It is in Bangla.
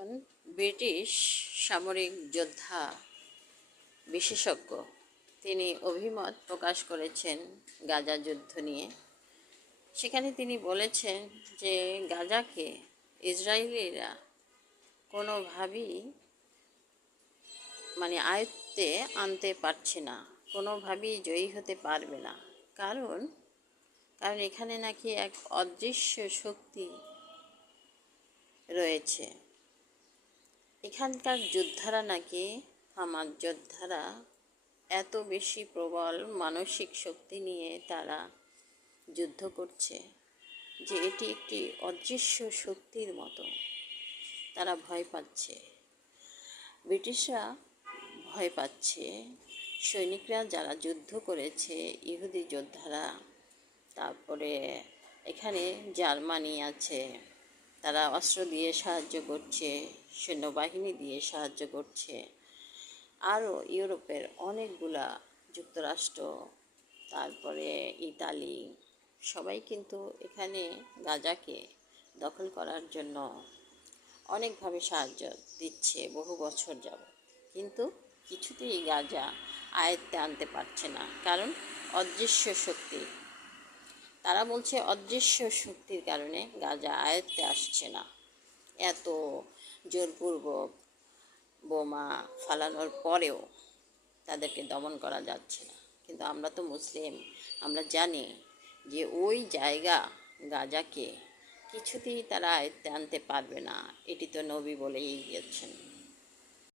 একজন ব্রিটিশ সামরিক যোদ্ধা বিশেষজ্ঞ তিনি অভিমত প্রকাশ করেছেন গাজা যুদ্ধ নিয়ে। সেখানে তিনি বলেছেন যে গাজাকে ইসরায়েলিরা কোনোভাবেই আয়ত্তে আনতে পারছে না, কোনোভাবেই জয়ী হতে পারবে না। কারণ এখানে নাকি এক অদৃশ্য শক্তি রয়েছে। এখানকার যোদ্ধারা নাকি হামাস যোদ্ধারা এত বেশি প্রবল মানসিক শক্তি নিয়ে তারা যুদ্ধ করছে যে এটি একটি অদৃশ্য শক্তির মতো। তারা ভয় পাচ্ছে, ব্রিটিশরা ভয় পাচ্ছে, সৈনিকরা যারা যুদ্ধ করেছে ইহুদি যোদ্ধারা, তারপরে এখানে জার্মানি আছে, তারা অস্ত্র দিয়ে সাহায্য করছে, সৈন্যবাহিনী দিয়ে সাহায্য করছে। আরও ইউরোপের অনেকগুলা, যুক্তরাষ্ট্র, তারপরে ইতালি, সবাই কিন্তু এখানে গাজাকে দখল করার জন্য অনেকভাবে সাহায্য দিচ্ছে বহু বছর যাবত। কিন্তু কিছুতেই গাজা আয়ত্তে আনতে পারছে না, কারণ অদৃশ্য শক্তি। তারা বলছে অদৃশ্য শক্তির কারণে গাজা আয়ত্তে আসছে না। এত জোরপূর্বক বোমা ফালানোর পরেও তাদেরকে দমন করা যাচ্ছে না। কিন্তু আমরা তো মুসলিম, আমরা জানি যে ওই জায়গা গাজাকে কিছুতেই তারা আয়ত্তে আনতে পারবে না। এটি তো নবী বলেই গিয়েছেন।